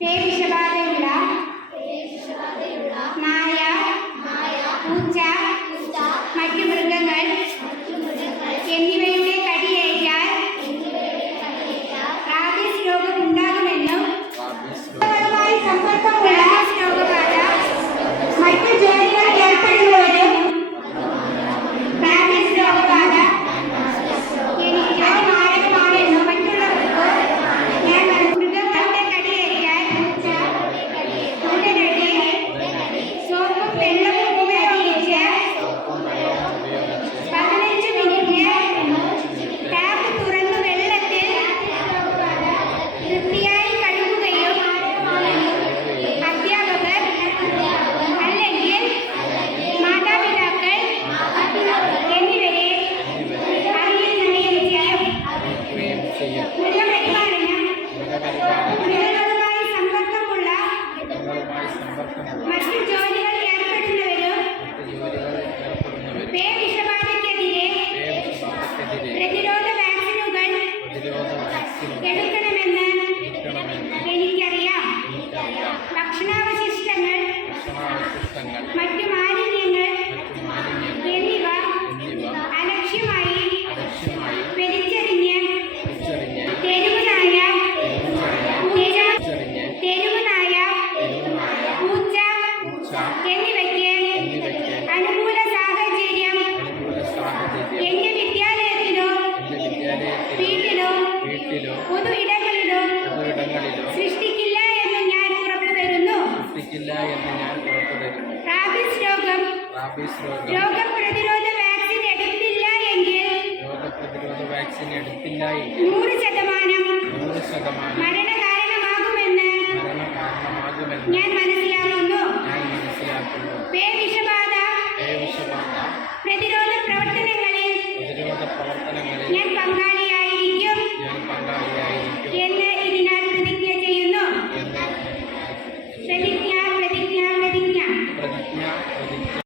പേ വിഷബാധയുള്ള മറ്റു മാലിന്യങ്ങൾ എന്നിവ അലക്ഷ്യമായി വലിച്ചെറിഞ്ഞ് തെരുവ് നായ തെരുവ് നായ പൂച്ച എന്നിവയ്ക്ക് അനുകൂല സാഹചര്യം എന്റെ വിദ്യാലയത്തിലോ വീട്ടിലോ പൊതു ഇടങ്ങളിലോ സൃഷ്ടിക്കില്ല എന്ന് ഞാൻ ഉറപ്പുതരുന്നു. സൃഷ്ടിക്കില്ല എന്ന് ഞാൻ രോഗപ്രതിരോധ വാക്സിൻ എടുത്തില്ല എങ്കിൽ രോഗപ്രതിരോധ വാക്സിൻ എടുത്തില്ല എങ്കിൽ നൂറ് ശതമാനം നൂറ് ശതമാനം മരണകാരണമാകുമെന്ന് മരണ ഞാൻ മനസ്സിലാക്കുന്നു. ഞാൻ മനസ്സിലാക്കുന്നു. പേ വിഷബാധ ഏ വിഷബാധ പ്രതിരോധ പ്രവർത്തനങ്ങളിൽ പ്രതിരോധ പ്രവർത്തനങ്ങളിൽ ഞാൻ